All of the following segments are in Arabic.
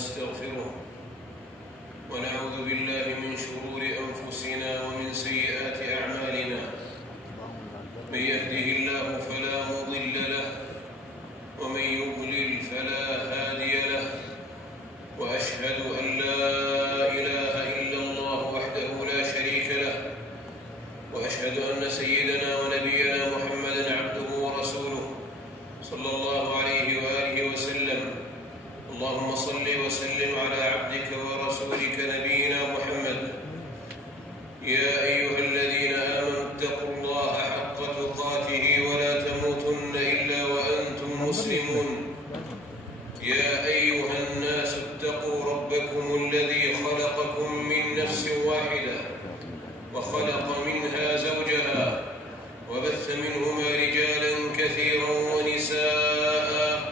ونستغفره ونعوذ بالله من شرور أنفسنا ومن سيئات أعمالنا. من يهده الله فلا مضل له ومن يضلل فلا هادي له، وأشهد أن لا إله إلا الله وحده لا شريك له، وأشهد أن سيدنا ونبينا محمدًا عبده ورسوله صلى الله عليه وآله وسلم. اللهم صل وسلم على عبدك ورسولك نبينا محمد. يا أيها الذين آمنوا اتقوا الله حق تقاته ولا تموتن إلا وأنتم مسلمون. يا أيها الناس اتقوا ربكم الذي خلقكم من نفس واحدة وخلق منها زوجها وبث منهما رجالا كثيرا ونساء،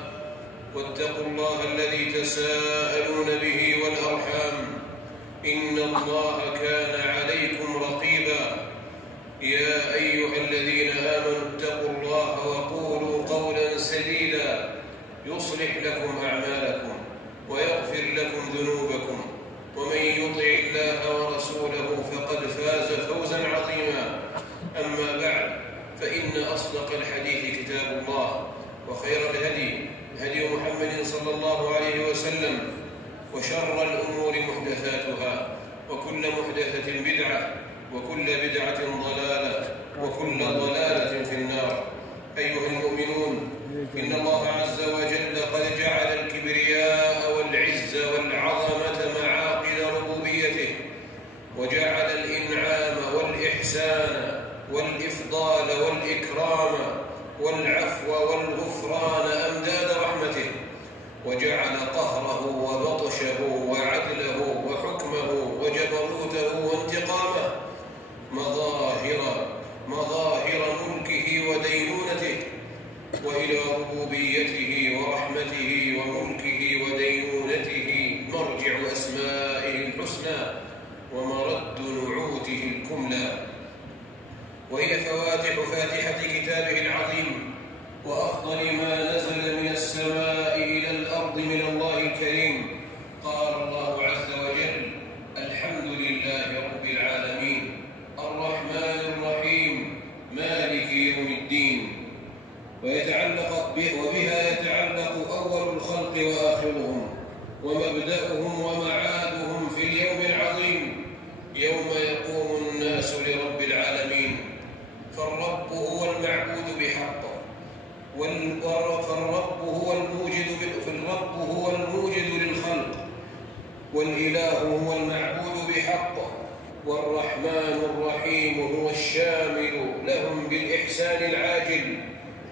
واتقوا الله الذي تساءلون به والأرحام إن الله كان عليكم رقيبا. يا أيها الذين آمنوا اتقوا الله وقولوا قولا سديدا يصلح لكم أعمالكم ويغفر لكم ذنوبكم، ومن يطع الله ورسوله فقد فاز فوزا عظيما. أما بعد، فإن أصدق الحديث كتاب الله، وخير الهدي هدي محمد صلى الله عليه وسلم، وشر الأمور محدثاتها، وكل محدثة بدعة، وكل بدعة ضلالة، وكل ضلالة في النار. أيها المؤمنون، إن الله عز وجل قد جعل الكبرياء والعز والعظمة معاقل ربوبيته، وجعل الإنعام والإحسان والإفضال والإكرام والعفو والغفران أمداد رحمته، وجعل قهره وبطشه وعدله وحكمه وجبروته وانتقامه مظاهر ملكه ودينونته، وإلى ربوبيته ورحمته وملكه ودينونته مرجع أسمائه الحسنى ومرد نعوته الكملى، وهي فاتحة كتابه العظيم، وأفضل ما نزل من السماء إلى الأرض من الله الكريم. قال الله عز وجل: الحمد لله رب العالمين الرحمن الرحيم مالك يوم الدين. وبها يتعلق أول الخلق وآخرهم، ومبدأهم ومعادهم في اليوم العظيم يوم يقوم الناس لرب العالمين. فالرب هو المعبود بحق، فالرب هو الموجد للخلق، والإله هو المعبود بحق، والرحمن الرحيم هو الشامل لهم بالإحسان العاجل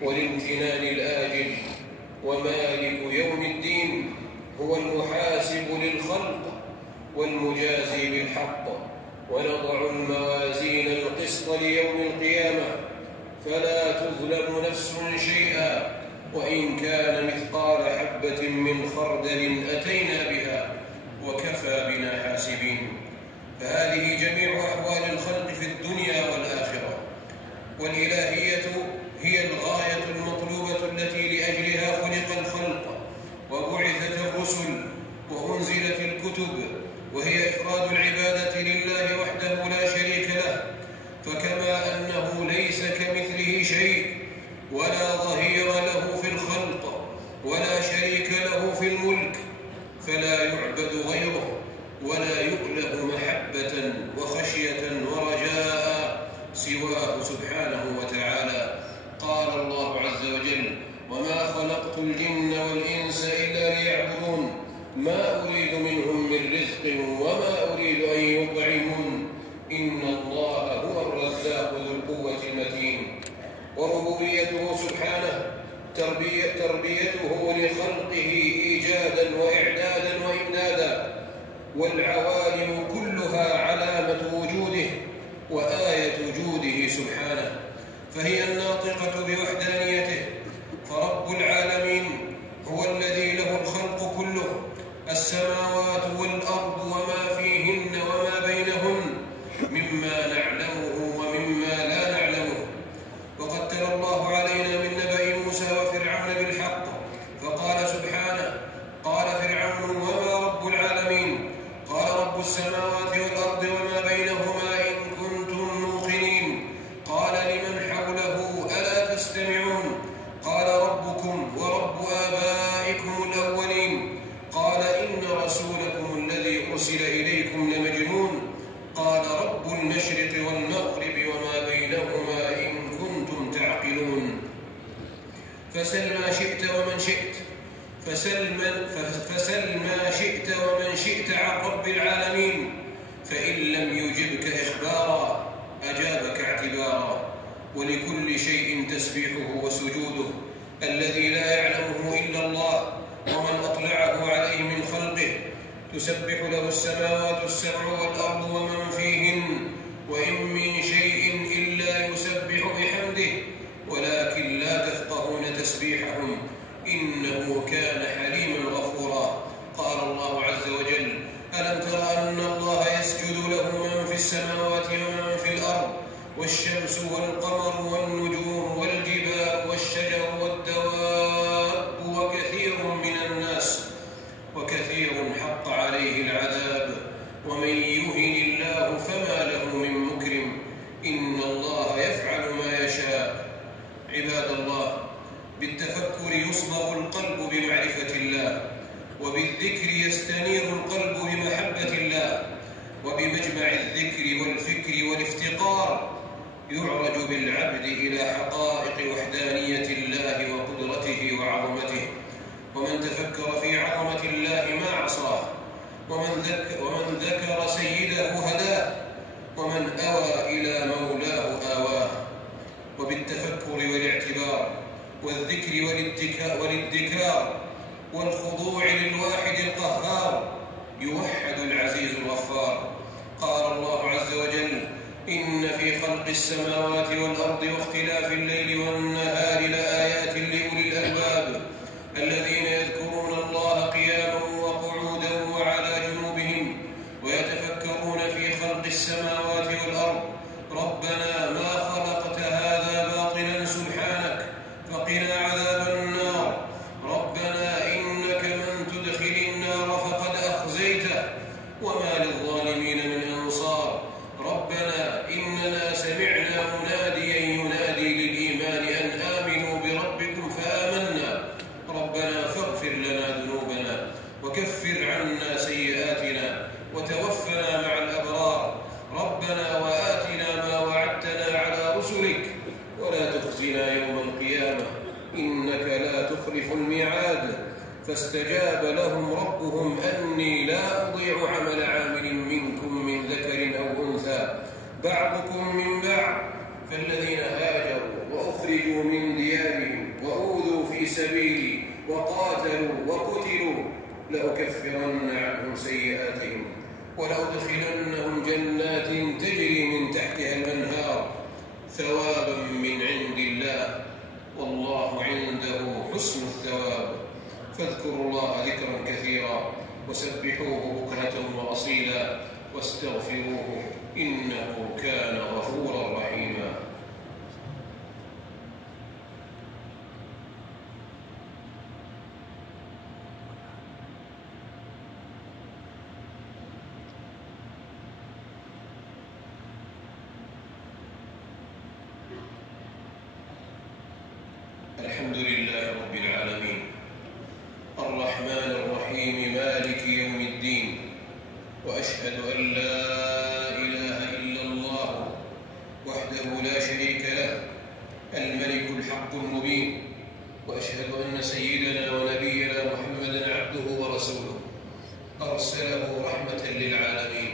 والامتنان الآجل. ومالك يوم الدين هو المحاسب للخلق والمجازي بالحق. ونضع الموازين القسط ليوم القيامة فلا تظلم نفس شيئا، وإن كان مثقال حبة من خردل أتينا بها وكفى بنا حاسبين. فهذه جميع أحوال الخلق في الدنيا والآخرة، والإلهية هي الغاية المطلوبة التي لأجلها خلق الخلق وبعثت الرسل وأنزلت الكتب، وهي إفراد العبادة لله وحده لا شريك له. فكما أنه ليس كمثله شيء ولا ظهير له في الخلق ولا شريك له في الملك، فلا يعبد غيره ولا يؤله محبة وخشية ورجاء سواه سبحانه وتعالى. قال الله عز وجل: وما خلقت الجن والإنس إلا ليعبدون ما أريد منهم من رزق وما أريد أن يطعمون إن الله هو الرزاق ذو القوة المتين. وربوبيته سبحانه تربيته لخلقه إيجادا وإعدادا وإمدادا، والعوالم كلها علامة وجوده وآية جوده سبحانه، فهي الناطقة بوحدانيته. فرب العالمين هو الذي له الخلق كله، السماوات والأرض وما فيهن وما بينهن، مما نعلمه ومما لا نعلمه. وقد تلا الله علينا من نبأ موسى وفرعون بالحق، فقال سبحانه: قال فرعون: وما رب أرسل إليكم لمجنون قال رب المشرق والمغرب وما بينهما إن كنتم تعقلون فسل ما شئت ومن شئت فسل ما شئت ومن شئت عن رب العالمين، فإن لم يجبك إخبارا أجابك اعتبارا. ولكل شيء تسبيحه وسجوده الذي لا يعلمه إلا الله ومن أطلعه عليه من خلقه. تسبح له السماوات السبع والأرض ومن فيهن، وإن من شيء إلا يسبح بحمده ولكن لا تفقهون تسبيحهم إنه كان حليما غفورا. قال الله عز وجل: ألم تر أن الله يسجد له من في السماوات ومن في الأرض والشمس والقمر والنجوم والجبال والشجر والدواب وكثير حق عليه العذاب ومن يهن الله فما له من مكرم إن الله يفعل ما يشاء. عباد الله، بالتفكر يصبغ القلب بمعرفة الله، وبالذكر يستنير القلب بمحبة الله، وبمجمع الذكر والفكر والافتقار يعرج بالعبد إلى حقائق وحدانية الله وقدرته وعظمته. ومن تفكر في عظمة الله ما عصاه، ومن ذكر سيده هداه، ومن أوى إلى مولاه آواه. وبالتفكر والاعتبار والذكر والادكار والخضوع للواحد القهار يوحد العزيز الغفار. قال الله عز وجل: إن في خلق السماوات والأرض واختلاف الليل والنهار لآيات لأولي الألباب الذين يذكرون الله قياما وقعودا وعلى جنوبهم ويتفكرون في خلق السماوات والأرض ربنا ما خلقت هذا باطلا سبحانك فقنا عذاب النار. ربنا إنك من تدخل النار فقد أخزيته وما للظالمين من أنصار. ربنا إننا سمعنا مناديا ينادي للإيمان أن آمنوا بربكم فآمنا. ربنا فاغفر لنا ذنوبنا وكفر عنا سيئاتنا وتوفنا مع الأبرار. ربنا وآتنا ما وعدتنا على رسلك ولا تخزنا يوم القيامة إنك لا تخلف الميعاد. فاستجاب لهم ربهم أني لا أضيع عمل عامل منكم من ذكر أو أنثى بعضكم من بعض. فالذين هاجروا وأخرجوا من ديارهم وأوذوا في سبيلي وقاتلوا وقتلوا لأكفرن عنهم سيئاتهم ولأدخلنهم جنات تجري من تحتها الأنهار ثوابا من عند الله والله عنده حسن الثواب. فاذكروا الله ذكرا كثيرا وسبحوه بكرة وأصيلا واستغفروه إنه كان غفورا رحيما. الحمد لله رب العالمين الرحمن الرحيم مالك يوم الدين، وأشهد أن لا إله إلا الله وحده لا شريك له الملك الحق المبين، وأشهد أن سيدنا ونبينا محمدًا عبده ورسوله أرسله رحمة للعالمين.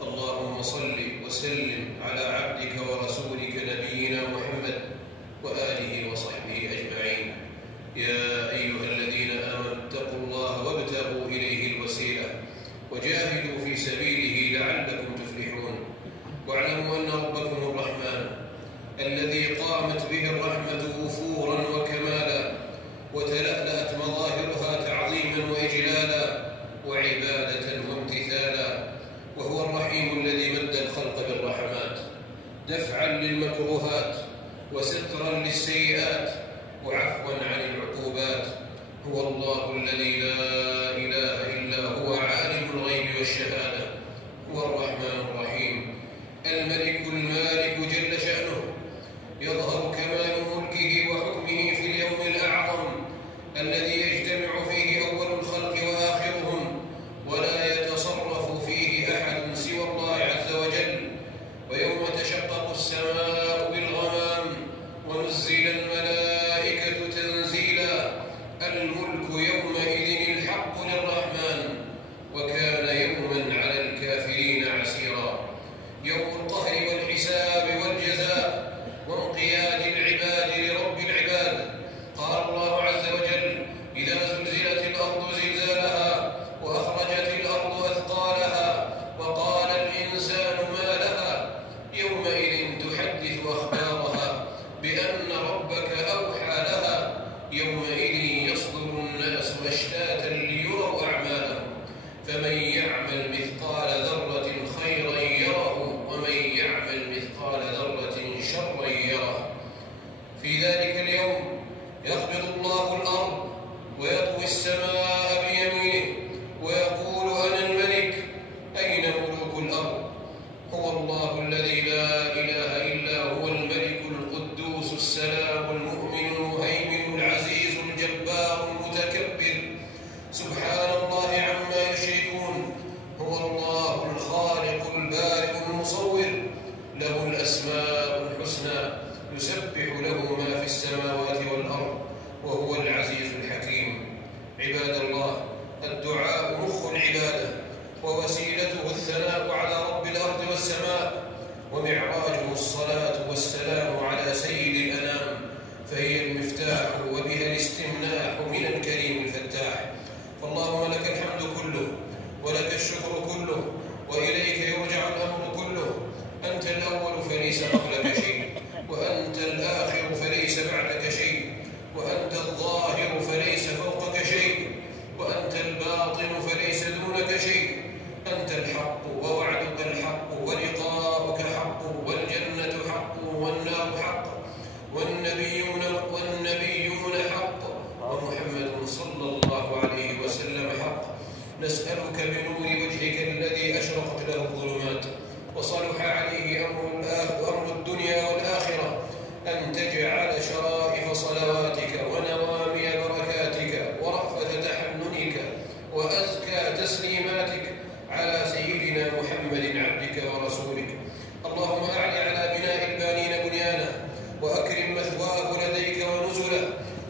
اللهم صل وسلم على عبدك ورسولك نبينا محمد وآله وصحبه أجمعين. يا أيها الذين آمنوا اتقوا الله وابتغوا إليه الوسيلة وجاهدوا في سبيله لعلكم تفلحون. واعلموا أن ربكم الرحمن الذي قامت به الرحمة وفورا وكمالا وتلألأت مظاهرها تعظيما وإجلالا وعبادة وامتثالا، وهو الرحيم الذي مد الخلق بالرحمات دفعا للمكروهات وسترا للسيئات وعفوا عن العقوبات. هو الله الذي لا إله إلا هو عالم الغيب والشهادة، هو الرحمن الرحيم الملك المالك جل شأنه، يظهر كمال ملكه وحكمه في اليوم الأعظم الذي يجتمع فيه أول الخلق وآخرهم ولا يتصرف وكان يوما على الكافرين عسيرا. يوم القهر والحساب والجزاء وانقياد العباد لرب العباد. قال الله عز وجل: إذا زلزلت الأرض زلزالها وأخرجت الأرض أثقالها وقال الإنسان ما لها يومئذ تحدث أخبارها بأن ربك أوحى لها يومئذ يصدر الناس أشتاتا ليروا أعمالهم فمن يعمل مثقال ذرة خيرا يره ومن يعمل مثقال ذرة شرا يره. في ذلك اليوم يقبض الله الأرض ويطوي السماء بيمينه ويقول: أنا الملك، أين ملوك الأرض؟ هو الله الذي لا إله إلا هو الملك القدوس السلام المؤمن المهيمن العزيز الجبار المتكبر، سبحان الله عما يشركون. هو الله الخالق البارئ المصور، له الأسماء الحسنى، يسبح له ما في السماوات والأرض، وهو العزيز الحكيم. عباد الله، الدعاء مخ العبادة ووسيلته الثناء على رب الأرض والسماء، ومعراجه الصلاة والسلام على سيد الأنام، فهي المفتاح وبها الاستمناح من الكريم الفتاح. فاللهم لك الحمد كله ولك الشكر كله وإليك يرجع الأمر كله. أنت الأول فليس قبلك شيء، وأنت الآخر فليس بعدك شيء، وأنت الظاهر فليس فوقك شيء، وأنت الباطن فليس دونك شيء. أنت الحق ووعدك الحق ولقاؤك حق والجنة حق والنار حق والنبيون حق ومحمد صلى الله عليه وسلم حق. نسألك بنور وجهك الذي أشرقت له الظلمات وصلح عليه أمر الدنيا والآخرة أن تجعل شرائف صلواتك ونوامي بركاتك ورأفة تحننك وأزكى تسليماتك على سيدنا محمد عبدك ورسولك. اللهم أعل على بناء البانين بنيانه، وأكرم مثواه لديك ونزله،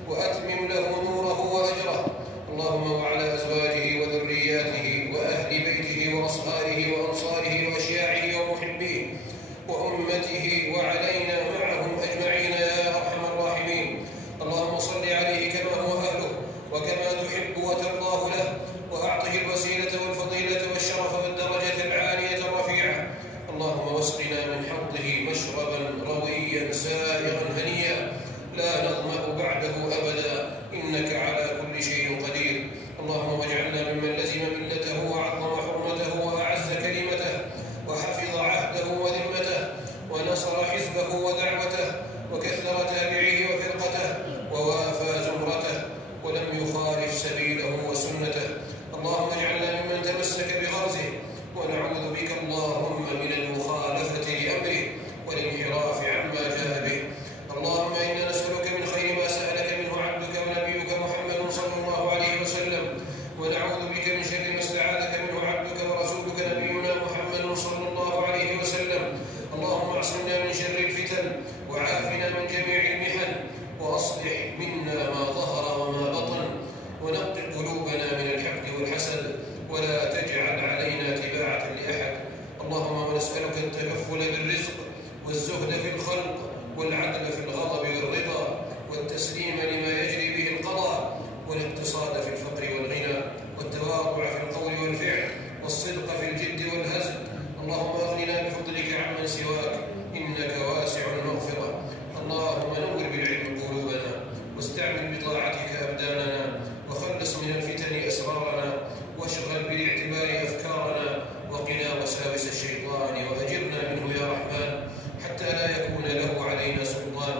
وأتمم له نوره وأجره. اللهم وعلى أزواجه وذرياته وأهل بيته وأصهاره وأنصاره وأشياعه ومحبيه وأمته وعلينا معهم أجمعين يا أرحم الراحمين. اللهم صل عليه كما هو أهله وكما تحب وترضاه له، وأعطه الوسيلة والفضيلة والشرف والدرجة العالية الرفيعة. اللهم واسقنا من حوضه مشربا رويا سائغا هنيا لا نظمأ بعده أبدا، إنك على كل شيء قدير. اللهم واجعلنا ممن لزم ملته وعظم حرمته وأعز كلمته وحفظ عهده وذمته ونصر حزبه ودعوته وكثر تابعيه وفرقته ووافى زمرته ولم يخالف سبيله وسنته. اللهم اجعلنا ممن تمسك بغرزه، ونعوذ بك اللهم من المخالفة لأمره والانحراف عما جاء به. اللهم إنا نسألك من خير ما سألك منه عبدك ونبيك محمد صلى الله عليه وسلم، ونعوذ بك من شر ما استعاذك منه عبدك ورسولك نبينا محمد صلى الله عليه وسلم. اللهم اعصمنا من شر الفتن وعافنا من جميع المحن، وأصلح منا ما ظهر وما بطن، ونقل قلوبنا من الحقد والحسد، ولا تجعل علينا تباعة لأحد. اللهم ونسألك التكفل بالرزق والزهد في الخلق والعدل في الغضب والرضا والتسليم لما يجري به القضاء، والاقتصاد في الفقر والغنى، والتواضع في القول والفعل، والصدق في الجد والهزل. اللهم أغننا بفضلك عمن سواك، إنك واسع المغفرة. اللهم نور بالعلم قلوبنا، واستعمل بطاعتك أبداننا، وخلص من الفتن أسرارنا، واشغل بالاعتبار أفكارنا، وقنا وساوس الشيطان، وأجرنا منه يا رحمن حتى لا يكون له علينا سلطان.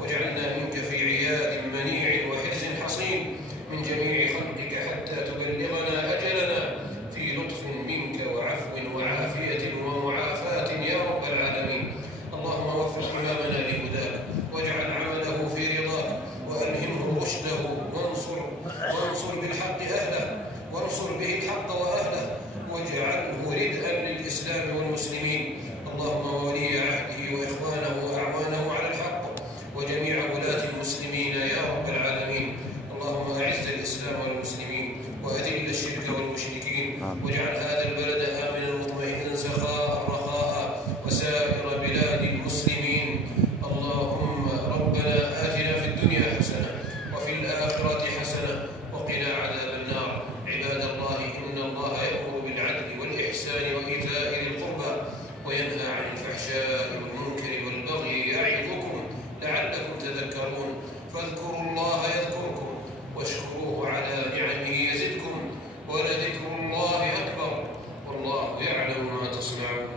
واجعلنا منك في عياد منيع وحرز حصين من جميع خلقك حتى تبلغنا أجلنا في لطف منك وعفو وعافية ومعافاة يا رب العالمين. اللهم وفق إمامنا لهداك، واجعل عمله في رضاك، وألهمه رشده، وانصر بالحق أهله، وانصر به الحق وأهله، واجعله ردءا للإسلام والمسلمين. اللهم ولي عهده وإخوانه وأعوانه على الحق، وجميع ولاة المسلمين يا رب العالمين. اللهم أعز الإسلام والمسلمين، وأذل الشرك والمشركين، واجعل هذا البلد آمنا مطمئنا سخاء رخاء وسائر بلاد المسلمين. اللهم ربنا آتنا في الدنيا حسنة وفي الآخرة حسنة وقنا عذاب النار. عباد الله، إن الله يأمر بالعدل والإحسان وإيتاء ذي القربى وينهى عن الفحشاء والمنكر والبغي يعظكم لعلكم تذكرون. فاذكروا الله يذكركم واشكروه على نعمه يزدكم ولذكر الله أكبر والله يعلم ما تصنعون.